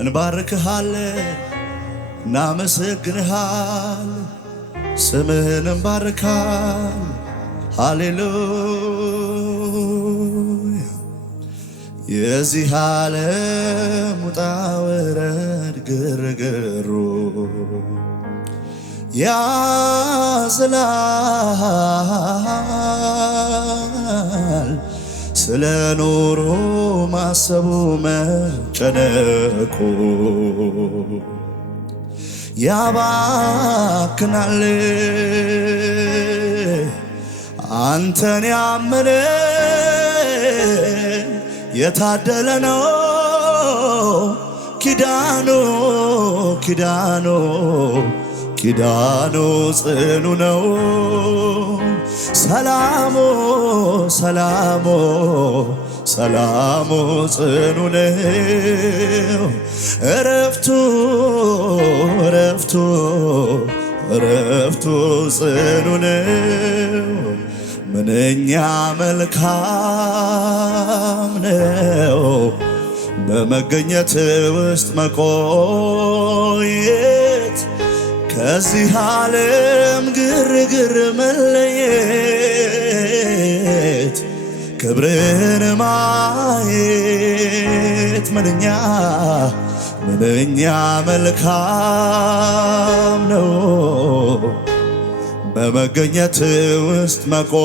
እንባርክሃለን እናመሰግንሃል ስምህን እንባርካል ሃሌሉያ የዚህ ዓለም ውጣ ውረድ ግርግሩ ያዝላል ስለ ኑሮ ማሰቡ መጨነቁ ያባክናል አንተን ያመነ የታደለ ነው ኪዳኑ ጽኑ ነው ሰላሙ ጽኑ ነው እረፍቱ ጽኑ ነው ምንኛ መልካም ነው በመገኘት ውስጥ መቆየት ከዚህ ዓለም ግርግር መለየት ክብርን ማየት ምንኛ መልካም ነው በመገኘት ውስጥ መቆየት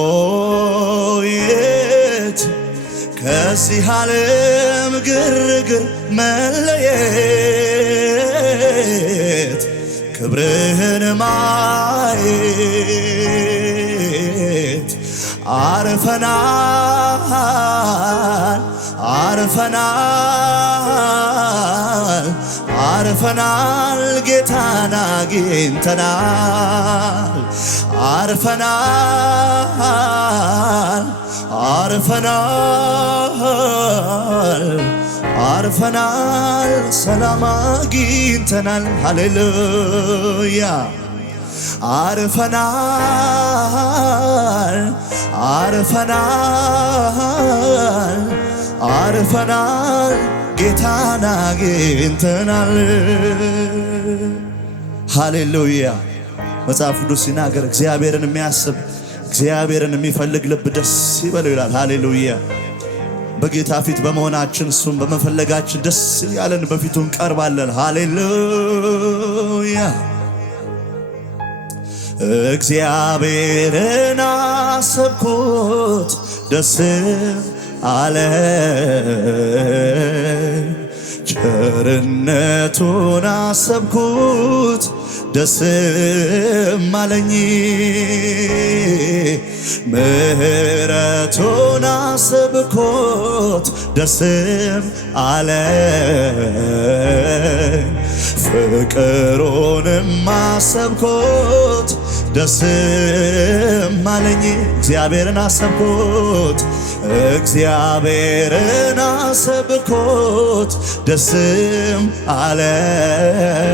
ከዚህ ዓለም ግርግር መለየት ክብርህን ማየት አርፈናል ጌታን አግኝተናል አርፈናል ሰላም አግኝተናል ሃሌሉያ አርፈናል ጌታን አግኝተናል ሃሌሉያ መጽሐፍ ቅዱስ ሲናገር እግዚአብሔርን የሚያስብ እግዚአብሔርን የሚፈልግ ልብ ደስ ይበለው ይላል ሃሌሉያ በጌታ ፊት በመሆናችን እሱን በመፈለጋችን ደስ ያለን በፊቱ እንቀርባለን ሃሌሉያ እግዚአብሔርን አሰብኩት ደስ አለ ቸርነቱን አሰብኩት ደስም አለኝ ምሕረቱን አሰብኩት ደስም አለኝ ፍቅሩንም አሰብኩት ደስም አለኝ እግዚአብሔርን አሰብኩት ደስም አለኝ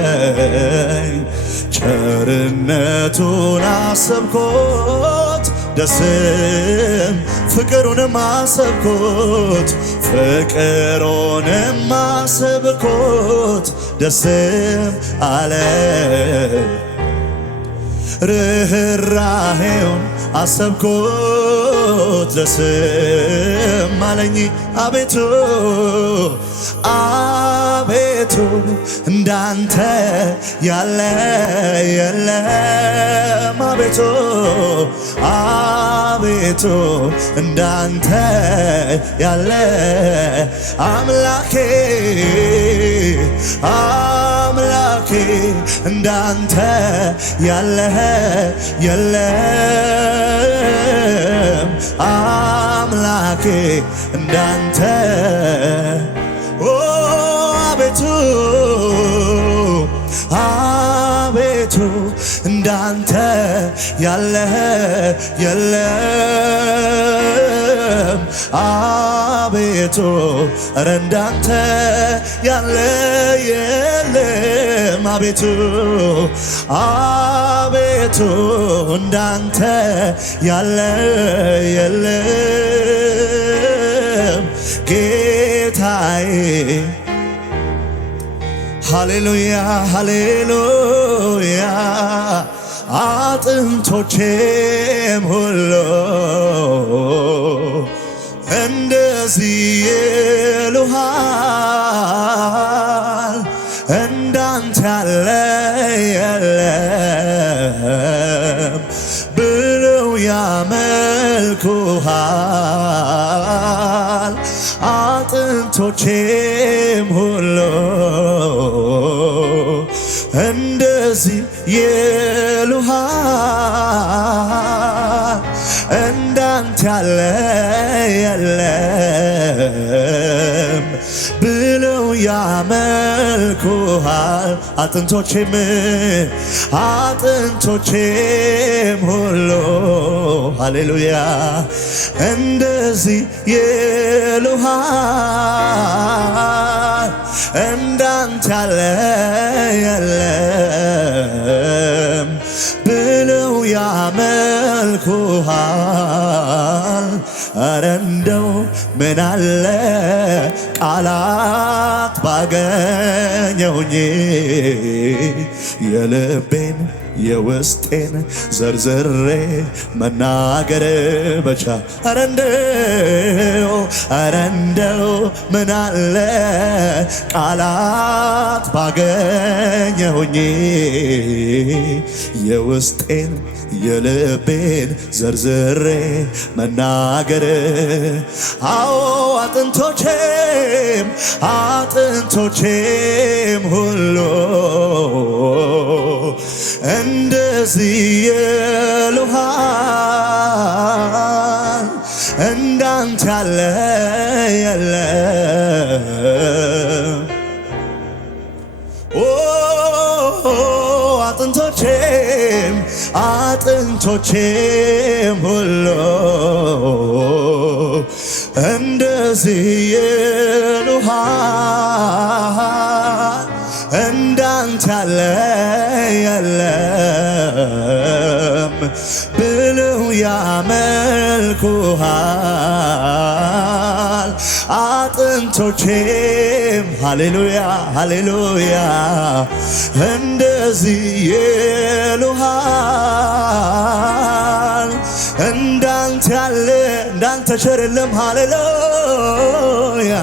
ቸርነቱን አሰብኩት ደስም ፍቅሩንም አሰብኩት ደስም አለኝ ርኅራኄውን አሰብኩት ደስም አለኝ አቤቱ እንዳንተ ያለ የለም አቤቱ እንዳንተ ያለ አምላኬ እንዳንተ ያለ የለም አምላኬ እንዳንተ አቤቱ እንዳንተ ያለ የለም አቤቱ ኧረ እንዳንተ ያለ የለም አቤቱ እንዳንተ ያለ የለም ጌታዬ ሃሌሉያ ሃሌሉያ አጥንቶቼም ሁሉ እንደዚህ ይሉሃል እንዳንተ ያለ የለም ብለው ያመልኩሃል አጥንቶቼም ሁሉ እንደዚህ ይሉሃል እንዳንተ ያለ የለም ብለው ያመልኩሃል አጥንቶቼም ሁሉ ሃሌሉያ እንደዚህ ይሉሃል እንዳንተ ያለ የለም ብለው ያመልኩሃል ኧረ እንደው ምን አለ ቃላት ባገኘሁኝ የልቤን የውስጤን ዘርዝሬ መናገር ብቻ ኧረ እንደው ምን አለ ቃላት ባገኘሁኝ የውስጤን የልቤን ዘርዝሬ መናገር አዎ አጥንቶቼም ሁሉ እንደዚህ ይሉሃል እንዳንተ ያለ የለም አጥንቶቼም ሁሉ እንደዚህ ይሉሃል እንዳንተ ያለ የለም ብለው ያመልኩሃል አጥንቶቼም ሃሌሉያ ሃሌሉያ እንደዚህ ይሉሃል እንዳንተ ያለ እንዳንተ ቸር የለም ሃሌሉያ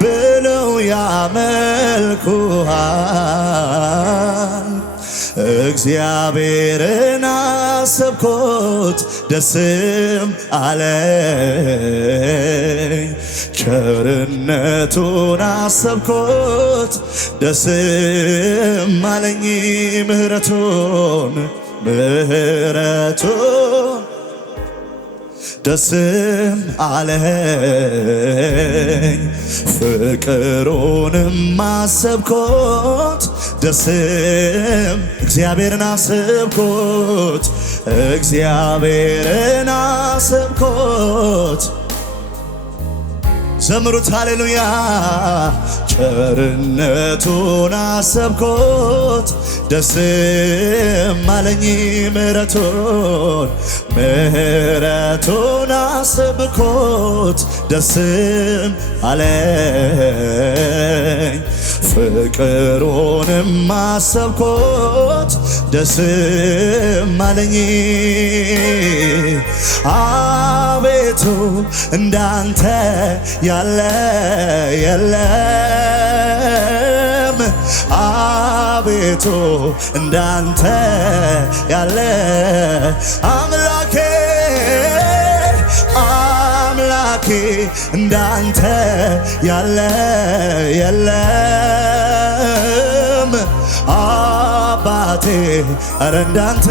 ብለው ያመልኩሃል እግዚአብሔርን አሰብኩት ደስም አለኝ ቸርነቱን አሰብኩት ደስም አለኝ ምህረቱን ደስም አለኝ ፍቅሩንም አሰብኩት ደስም እግዚአብሔርን አሰብኩት ዘምሩት ሃሌሉያ ቸርነቱን አሰብኩት ደስም አለኝ ምህረቱን አሰብኩት ደስም አለኝ ፍቅሩንም አሰብኩት ደስም አለኝ አቤቱ እንዳንተ ያለ የለም አቤቱ እንዳንተ ያለ አምላኬ እንዳንተ ያለ የለም አባቴ ኧረ እንዳንተ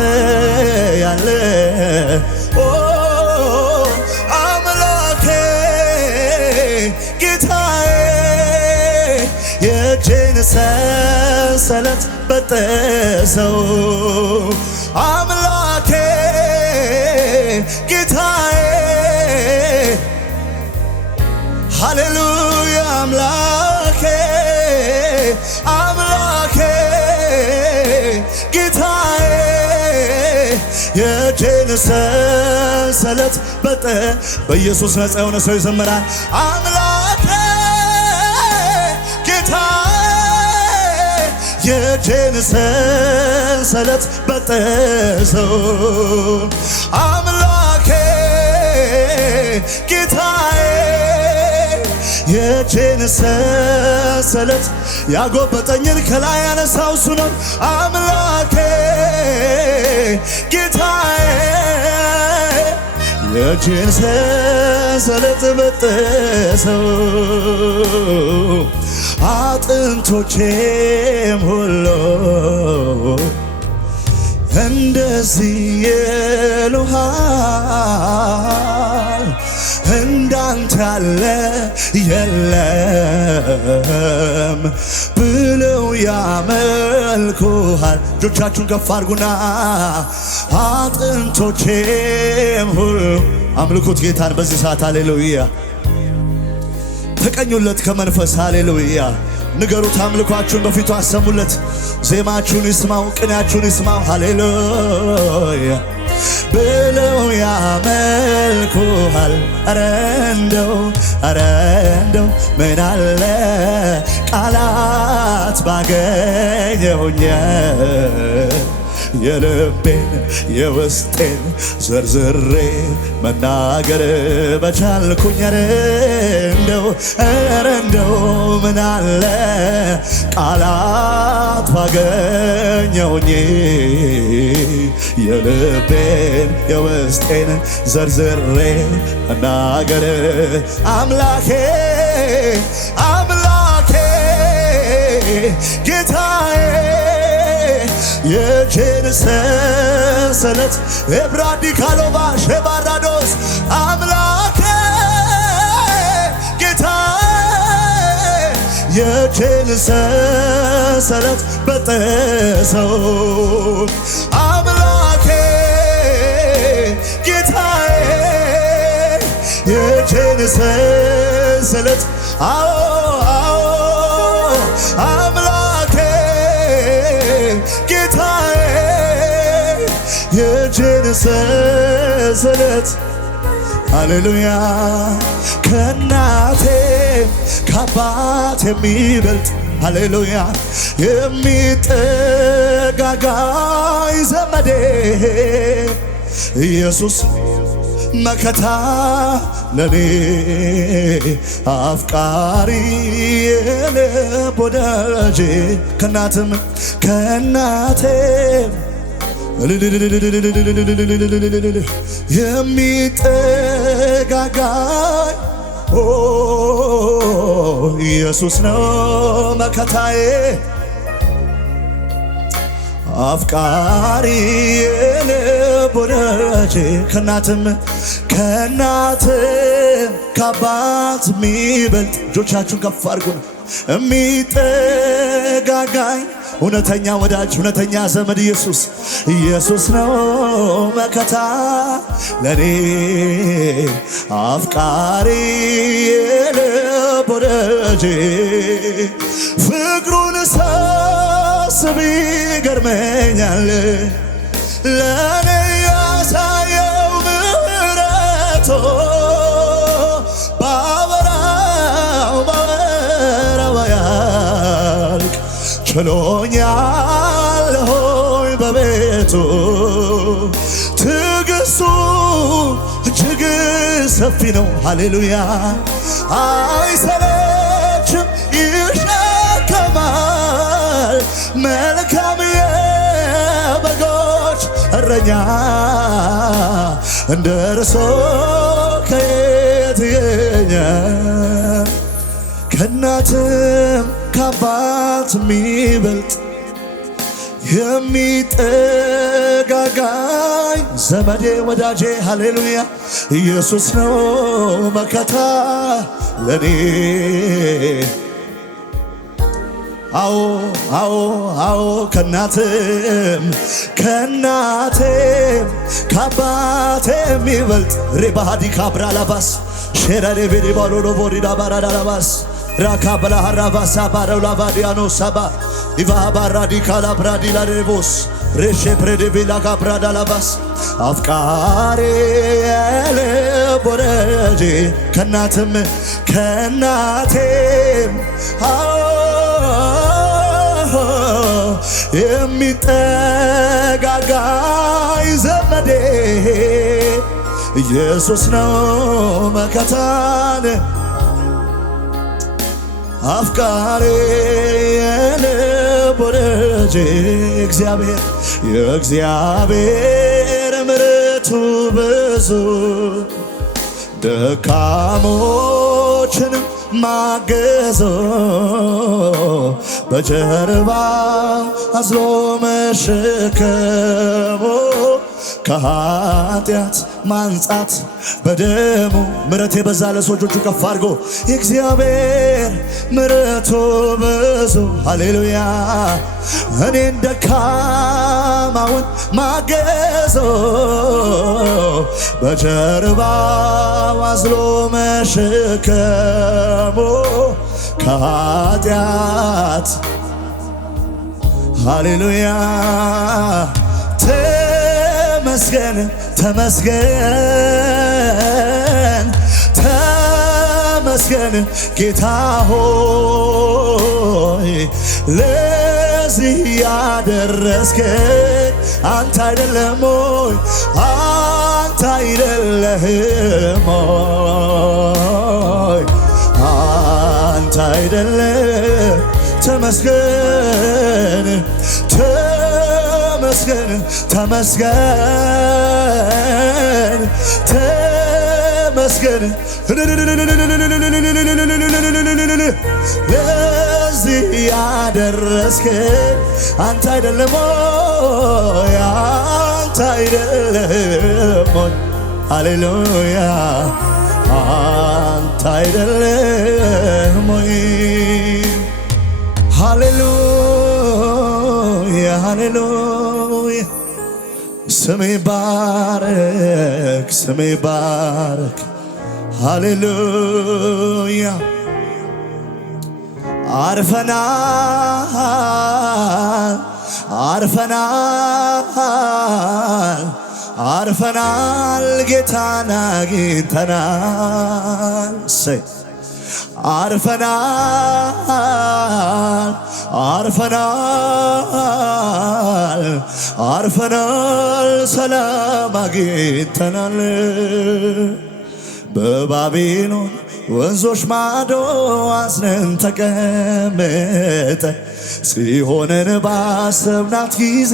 ያለ አምላኬ ጌታዬ የእጄን ሰንሰለት በጠሰው አምላኬ ጌታዬ ሃሌሉያ አምላኬ ጌታዬ የእጄን ሰንሰለት በኢየሱስ ነፃ የሆነ ሰው ይዘምራል አምላኬ ጌታዬ የእጄን ሰንሰለት በጠሰው አምላኬ ጌታዬ የእጄን ሰንሰለት ያጎበጠኝን ከላይ ያነሳው እሱ ነው አምላኬ ጌታዬ የእጄን ሰንሰለት በጠሰው አጥንቶቼም ሁሉ እንደዚህ ይሉሃል እንዳንተ ያለ የለም ብለው ያመልኩሃል። እጆቻችሁን ከፍ አድርጉና አጥንቶቼም ሁሉ አምልኩት ጌታን በዚህ ሰዓት። ሃሌሉያ ተቀኙለት ከመንፈስ ሃሌሉያ ንገሩት። አምልኳችሁን በፊቱ አሰሙለት። ዜማችሁን ይስማው፣ ቅኔያችሁን ይስማው። ሃሌሉያ ብለው ያመልኩሃል። ኧረ እንደው ምን አለ ቃላት ባገኘሁኝ የልቤን የውስጤን ዘርዝሬ መናገር በቻልኩኝ እንደው ምን አለ ቃላት ባገኘሁኝ የልቤን የውስጤን ዘርዝሬ መናገር አምላኬ ጌታዬ የእጄን ሰንሰለት ኤብራዲ ካሎባ ሼባራዶስ አምላኬ ጌታዬ የእጄን ሰንሰለት በጠሰው አምላኬ ጌታዬ የእጄን ሰንሰለት አምላኬ ጌታዬ የእጄን ሰንሰለት ሃሌሉያ ከእናቴ ከአባት የሚበልጥ ሃሌሉያ የሚጠጋጋኝ ዘመዴ ኢየሱስ መከታ ለኔ አፍቃሪ የልብ ወዳጄ ከእናቴም የሚጠጋጋኝ ኢየሱስ ነው መከታዬ አፍቃሪ የልብ ወዳጄ ከእናትም ከአባት የሚበልጥ እጆቻችሁን ከፍ አድርጉ የሚጠጋጋኝ እውነተኛ ወዳጅ እውነተኛ ዘመድ ኢየሱስ ነው መከታ ለኔ አፍቃሪ የልብ ወዳጄ ፍቅሩን ሳስብ ይገርመኛል ለኔ ያሳየው ምሕረቱ ባወራው ያልቅ ችሎኛል ሆይ በቤቱ ትዕግስቱ እጅግ ሰፊ ነው ሃሌሉያ አይሰለችም ይሸከማል መልካም የበጎች እረኛ እንደ እርሱ ከየት ይገኛል ከእናትም ከአባት የሚበልጥ የሚጠጋጋኝ ዘመዴ ወዳጄ ሃሌሉያ ኢየሱስ ነው መከታ ለኔ አዎ ከእናትም ከአባቴ የሚበልጥ ሬባሃዲ ካብራ ላባስ ሼራዴ ቤዲ ባሎሎ ቦሪዳ ባራዳ ላባስ ራካበላ ሀራባሳ ባረውላ ባዲያኖ ሰባ ኢቫ ባራዲ ካላብራዲ ላዴቦስ ሬሼ ፕሬዴቪላ ካብራዳ ላባስ አፍቃሪ የልብ ወዳጄ ከእናቴም የሚጠጋጋኝ ዘመዴ ኢየሱስ ነው መከታን አፍቃሪ የልብ ወዳጄ እግዚአብሔር የእግዚአብሔር ምሕረቱ ብዙ ደካሞችንም ማገዞ በጀርባ አዝሎ መሸከሞ ከኃጢአት ማንጻት በደሙ ምሕረት የበዛ ለሰዎቹ ከፍ አድርጎ የእግዚአብሔር ምሕረቱ ብዙ ሃሌሉያ እኔን ደካማውን ማገዞ በጀርባው አዝሎ መሸከሞ ከኃጢአት ሃሌሉያ ተመስገን ተመስገን ተመስገን ጌታ ሆይ ለዚህ ያደረስከኝ አንተ አይደለም ሆይ አንተ አይደለህም ሆይ አንተ አይደለም ተመስገን ተመስገን ተመስገን ተመስገን ለዚህ ያደረስከኝ አንተ አይደለም ሆይ አንተ አይደለም ሆይ ሃሌሉያ አንተ አይደለም ሆይ ሃሌሉያ ሃሌሉያ ስሜ ባረክ ስሜ ባረክ ሃሌሉያ አርፈናል አርፈናል አርፈናል ጌታን አግኝተናል አርፈናል አርፈናል አርፈናል ሰላም አግኝተናል በባቢሎን ወንዞች ማዶ አዝነን ተቀመጠ ሲሆንን ባሰብናት ጊዜ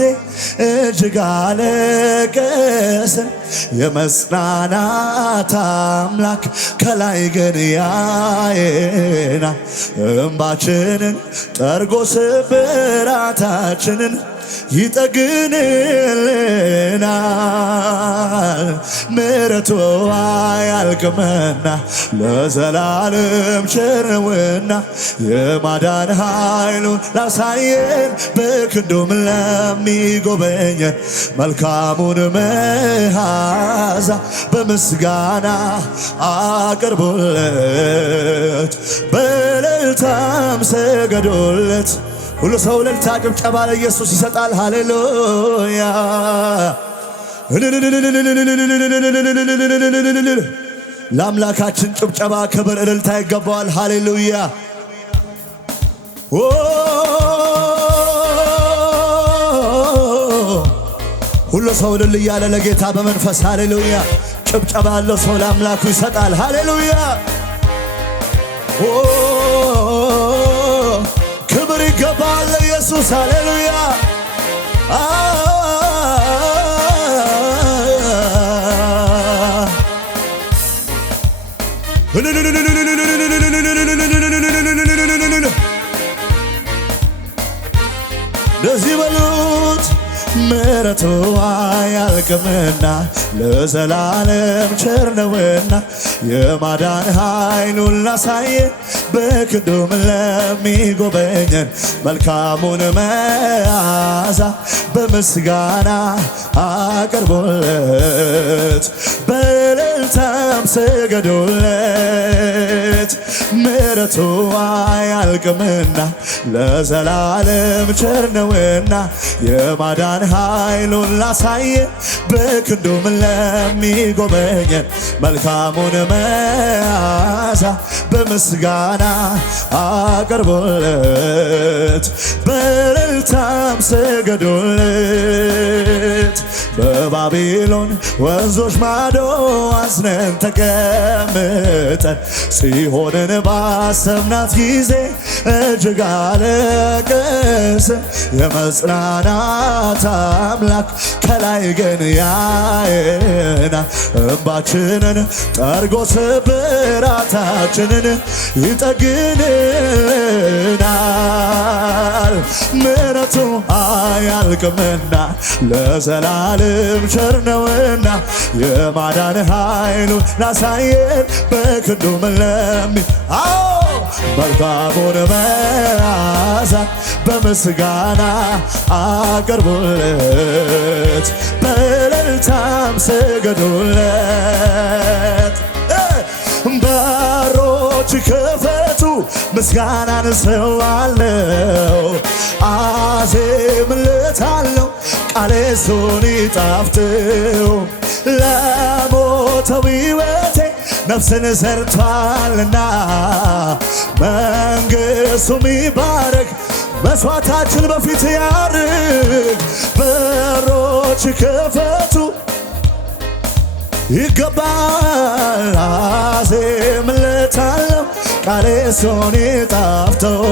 እጅግ አለቀስን የመጽናናት አምላክ ከላይ ግን ያየናል እንባችንን ጠርጎ ስብራታችንን ይጠግንልናል ምሕረቱ አያልቅምና ለዘላለም ቸርነውና የማዳን ኃይሉን ላሳየን በክንዱም ለሚጎበኘን መልካሙን መዓዛ በምስጋና አቅርቡለት በእልልታም ስገዱለት ሁሉ ሰው እልልታ ጭብጨባ ለኢየሱስ ይሰጣል ሃሌሉያ ለአምላካችን ጭብጨባ ክብር እልልታ ይገባዋል ሃሌሉያ ሁሉ ሰው እልል እያለ ለጌታ በመንፈስ ሃሌሉያ ጭብጨባ ያለው ሰው ለአምላኩ ይሰጣል ሃሌሉያ ክብር ይገባል ለኢየሱስ ሃሌሉያ እንደዚህ በሉት ምሕረቱ አያልቅምና ለዘላለም ቸር ነውና የማዳን ኃይሉን ላሳየን በክንዱም ለሚጎበኘን መልካሙን መዓዛ በምስጋና አቅርቡለት በእልልታም ስገዱለት ምሕረቱ አያልቅምና ለዘላለም ቸር ነውና የማዳን ኃይሉን ላሳየን በክንዱም ለሚጎበኘን መልካሙን መዓዛ በምስጋና አቅርቡለት በእልልታ በእልልታም ስገዱለት። በባቢሎን ወንዞች ማዶ አዝነን ተቀምጠን ጽዮንን ባሰብናት ጊዜ እጅግ አለቀስን። የመጽናናት አምላክ ከላይ ግን ያየናል። እንባችንን ጠርጎ ስብራታችንን ይጠግንልናል። ምሕረቱ አያልቅምና ለዘላለም ቸር ነውና የማዳን ኃይሉን ላሳየን በክንዱ መለሚ መልካሙን መዓዛ በምስጋና አቅርቡለት፣ በእልልታም ስገዱለት። በሮች ክፈቱ ምስጋናን እሰዋለሁ፣ አዜምለታለሁ ቃሌ እሱን ይጣፍጠው። ለሞተው ሕይወቴ ነፍስን ሰርቷልና መንግሥቱም ይባረክ፣ መሥዋዕታችን በፊት ያርግ። በሮች ክፈቱ ይገባል፣ አዜምለታለሁ ቃሌ እሱን ይጣፍጠው።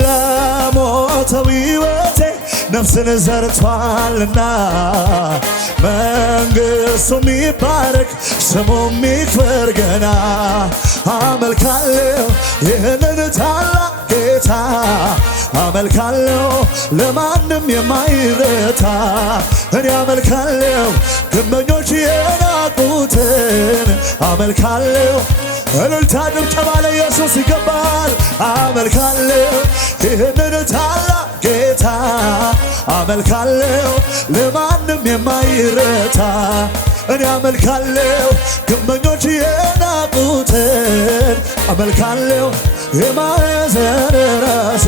ለሞተው ሕይወቴ ነፍስን ዘርቷልና መንግሥቱም ይባረክ፣ ስሙም ይክበር ገና። አመልካለሁ ይህንን ታላቅ ጌታ፣ አመልካለሁ ለማንም የማይረታ። እኔ አመልካለሁ ግንበኞች የናቁትን፣ አመልካለሁ እልልታ ጭብጨባ ለኢየሱስ ይገባል። አመልካለሁ ይህንን ታላቅ ጌታ፣ አመልካለሁ ለማንም የማይረታ። እኔ አመልካለሁ ግንበኞች የናቁትን፣ አመልካለሁ የማዕዘን ራሱ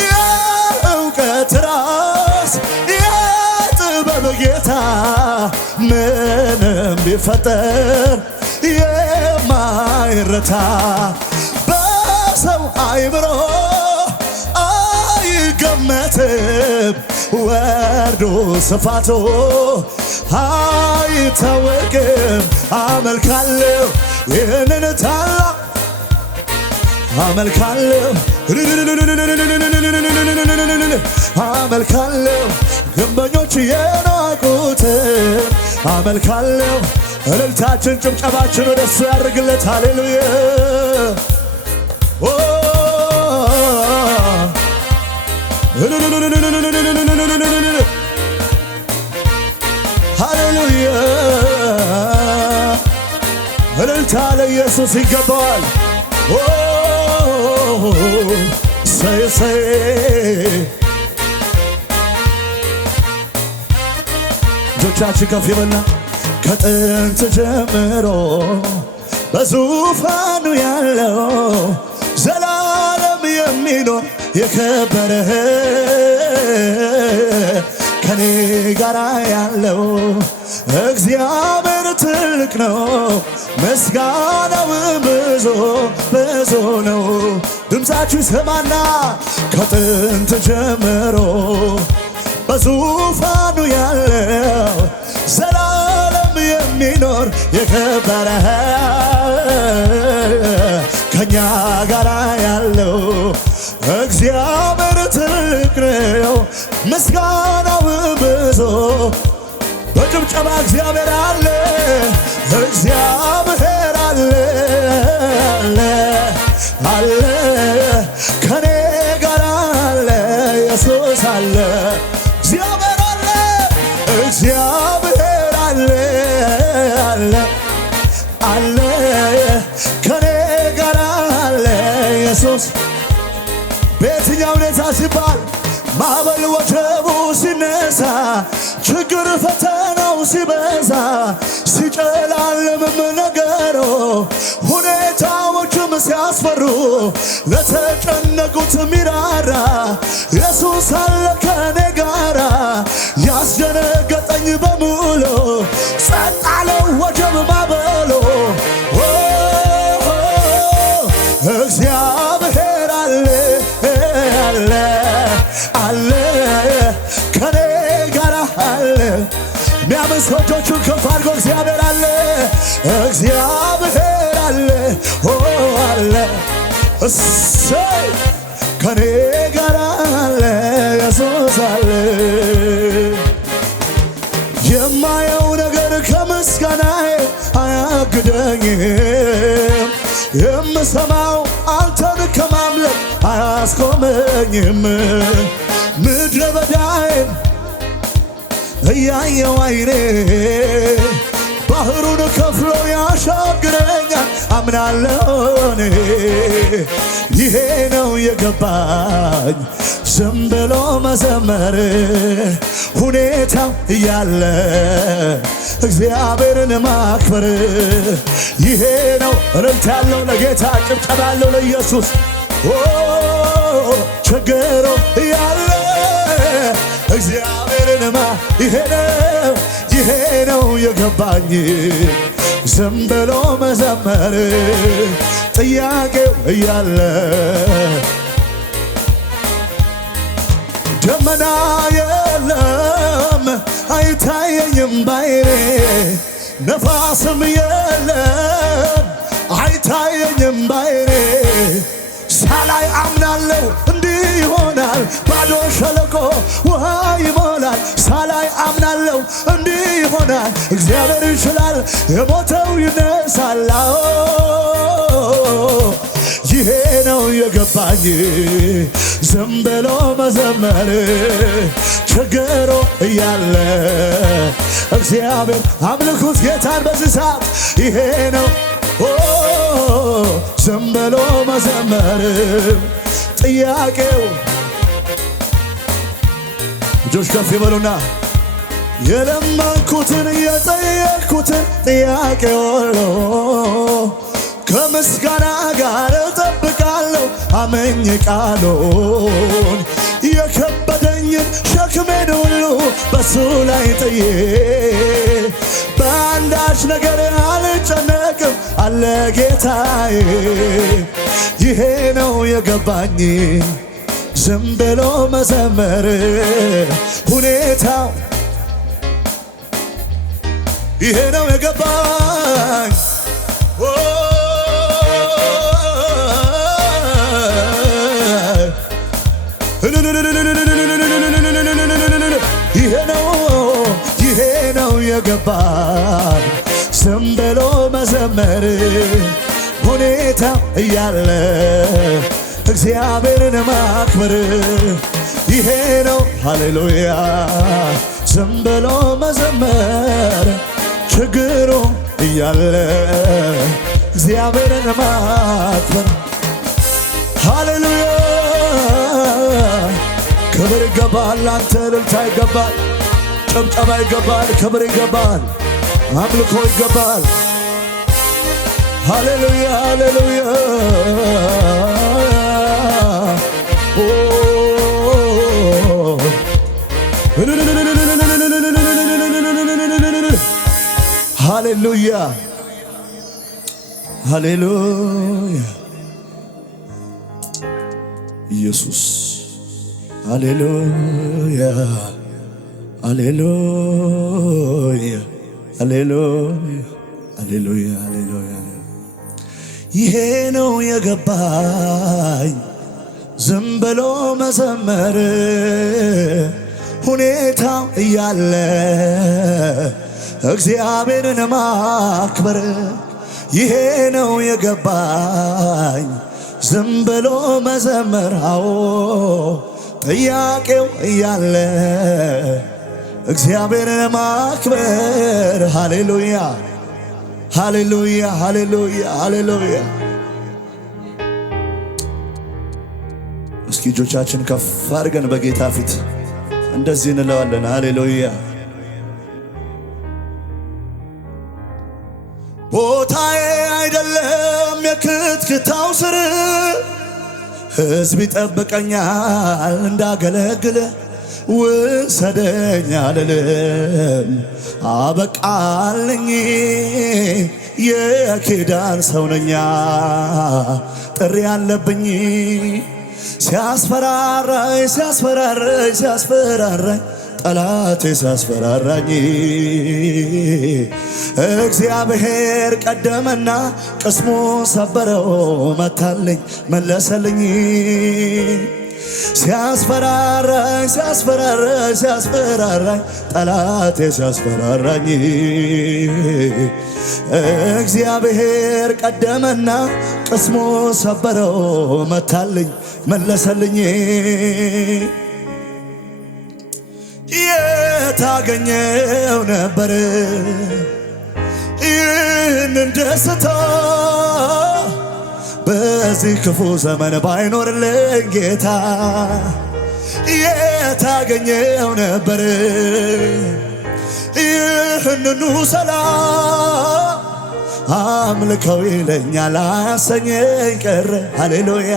የእውቀት ራስ የጥበብ ጌታ ምንም ቢፈጠር የማይረታ በሰው አይምሮ አይገመትም፣ ወርዱ ስፋቱ አይታወቅም። አመልካለሁ ይህንን ታላቅ አመልካለሁ አመልካለሁ ግንበኞች የናቁትን፣ አመልካለሁ እልልታችን ጭብጨባችን ወደ እሱ ያድርግለት። ሃሌሉያ ሃሌሉያ እልልታ ለኢየሱስ ይገባዋል። ሰይ ሰይ እጆቻችን ከፍ ይበልና ከጥንት ጀምሮ በዙፋኑ ያለው ዘላለም የሚኖር የከበረ ከኔ ጋር ያለው እግዚአብሔር ትልቅ ነው፣ ምስጋናው ብዙ ብዙ ነው። ድምፃችሁ ይሰማና ከጥንት ጀምሮ በዙፋኑ ያለው ዘላለም የሚኖር የከበረ ከኛ ጋር ያለው እግዚአብሔር ትልቅ ነው፣ ምስጋናው ብዙ። በጭብጨባ እግዚአብሔር አለ፣ እግዚአብሔር አለ አለ ከኔ ጋር አለ፣ ኢየሱስ አለ፣ እግዚአብሔር አለ፣ እግዚአብሔር አለ አለ አለ ከኔ ጋር አለ ኢየሱስ። በየትኛው ሁኔታ ሲባል ማዕበል ወጀቡ ሲነሳ፣ ችግር ፈተናው ሲበዛ፣ ሲጨላልምም ነገሮ ሁኔታዎችም ሲያስፈሩ፣ ለተጨነቁት ሚራራ ኢየሱስ አለ ከኔ ጋራ። ያስደነገጠኝ በሙሉ ጸጥ አለ ወጀብ ማዕበሉ። እግዚአብሔር አለ አለ አለ ከኔ ጋር አለ። ሚያምን ሰው እጆቹን ከፍ አድርጎ እግዚአብሔር አለ እግዚአብሔር አለ ኦ አለ እሰይ ከኔ ጋር አለ ኢየሱስ አለ። የማየው ነገር ከምስጋናዬ አያግደኝም፣ የምሰማው አንተን ከማምለክ አያስቆመኝም። ምድረ በዳዬን እያየው አይኔ ባህሩን ከፍሎ ያሻግረኛል አምናለሁ እኔ። ይሄ ነው የገባኝ ዝም ብሎ መዘመር ሁኔታው እያለ እግዚአብሔርን ማክበር። ይሄ ነው እልልታ ያለው ለጌታ ጭብጨባ ያለው ለኢየሱስ ችግሩ እያለ እግዚአብሔርን ይሄ ነው የገባኝ ዝም ብሎ መዘመር ጥያቄው እያለ ደመና የለም አይታየኝም ባይኔ፣ ነፋስም የለም አይታየኝም ባይኔ። ሳላይ አምናለሁ እንዲህ ይሆናል፣ ባዶ ሸለቆ ውሃ ይሞላል። ሳላይ አምናለሁ እንዲህ ይሆናል፣ እግዚአብሔር ይችላል፣ የሞተው ይነሳል። ይሄ ነው የገባኝ ዝም ብሎ መዘመር ችግሩ እያለ እግዚአብሔር አምልኩት ጌታን በዚህ ሰዓት። ይሄ ነው ዝም ብሎ መዘመር ጥያቄው። እጆች ከፍ ይበሉና የለመንኩትን የጠየቅኩትን ጥያቄ ሁሉ ከምስጋና ጋር እጠብቃለሁ አመኝ ቃሉን። የከበደኝን ሸክሜን ሁሉ በሱ ላይ ጥዬ በአንዳች ነገር አልጨነቅም አለ ጌታዬ። ይሄ ነው የገባኝ ዝም ብሎ መዘመር ሁኔታው። ይሄ ነው የገባኝ ይሄ ነው የገባኝ ዝም ብሎ መዘመር ሁኔታው እያለ እግዚአብሔርን ማክበር። ይሄ ነው ሃሌሉያ ዝም ብሎ መዘመር ችግሩ እያለ እግዚአብሔርን ማክበር። ሃሌሉያ ክብር ይገባል፣ አንተ እልልታ ይገባል፣ ጭብጨባ ይገባል፣ ክብር ይገባል፣ አምልኮ ይገባል። ሃሌሉያ ሃሌሉያ ሃሌሉያ ሃሌሉያ ኢየሱስ ሃሌሉያ ሃሌሉያ ሃሌሉያ ሃሌሉያ ሃሌሉያ። ይሄ ነው የገባኝ ዝም ብሎ መዘመር ሁኔታው እያለ እግዚአብሔርን ማክበር። ይሄ ነው የገባኝ ዝም ብሎ መዘመር አዎ ጥያቄው እያለ እግዚአብሔርን ማክበር። ሃሌሉያ ሃሌሉያ ሃሌሉያ ሃሌሉያ። እስኪ እጆቻችን ከፍ አድርገን በጌታ ፊት እንደዚህ እንለዋለን። ሃሌሉያ ቦታዬ አይደለም የክትክታው ስር፣ ሕዝብ ይጠብቀኛል እንዳገለግል። ውሰደኝ አልልም አበቃልኝ፣ የኪዳን ሰው ነኛ ጥሪ ያለብኝ። ሲያስፈራራኝ ሲያስፈራራኝ ሲያስፈራራኝ ጠላቴ ሲያስፈራራኝ እግዚአብሔር ቀደመና ቅስሙ ሰበረው መታልኝ መለሰልኝ። ሲያስፈራራኝ ሲያስፈራራኝ ሲያስፈራራኝ ጠላቴ ሲያስፈራራኝ እግዚአብሔር ቀደመና ቅስሙ ሰበረው መታልኝ መለሰልኝ። የታገኘው ነበር ይህንን ደስታ በዚህ ክፉ ዘመን ባይኖርልኝ ጌታ የታገኘው ነበር ይህንኑ ሰላም አምልከው ይለኛል አያሰኘኝ ቀረ። ሃሌሉያ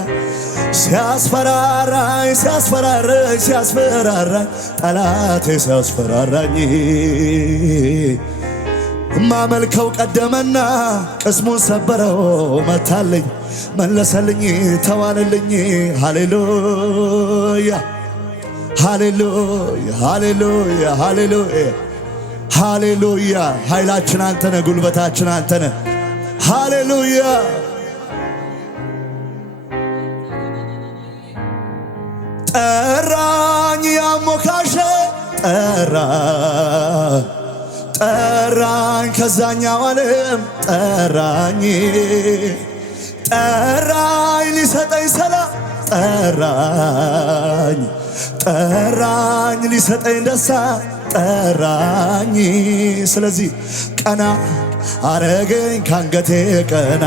ሲያስፈራራኝ ሲያስፈራራኝ ሲያስፈራራኝ ጠላቴ ሲያስፈራራኝ ማመልከው ቀደመና ቅስሙን ሰበረው መታልኝ መለሰልኝ ተዋለልኝ። ሃሌሉያ ሃሌሉያ ሃሌሉያ ሃሌሉያ ሃሌሉያ። ኃይላችን አንተነ፣ ጉልበታችን አንተነ። ሃሌሉያ ጠራኝ ያሞካሸ ጠራኝ ከዛኛው ዓለም ጠራኝ ሊሰጠኝ ሰላም ጠራኝ ሊሰጠኝ ደስታ ጠራኝ። ስለዚህ ቀና አረገኝ ካንገቴ ቀና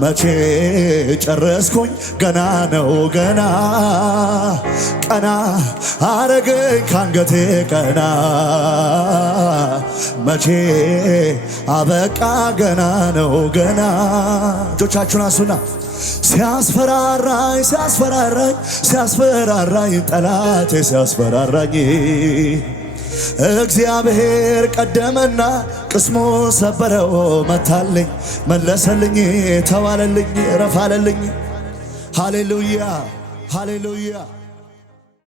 መቼ ጨረስኩኝ ገና ነው ገና ቀና አረገኝ ካንገቴ ቀና መቼ አበቃ ገና ነው ገና። እጆቻችሁን አንሱና ሲያስፈራራኝ ሲያስፈራራኝ ሲያስፈራራኝ ጠላቴ ሲያስፈራራኝ እግዚአብሔር ቀደመና ቅስሙ ሰበረው መታልኝ መለሰልኝ ተዋለልኝ ረፋለልኝ። ሃሌሉያ ሃሌሉያ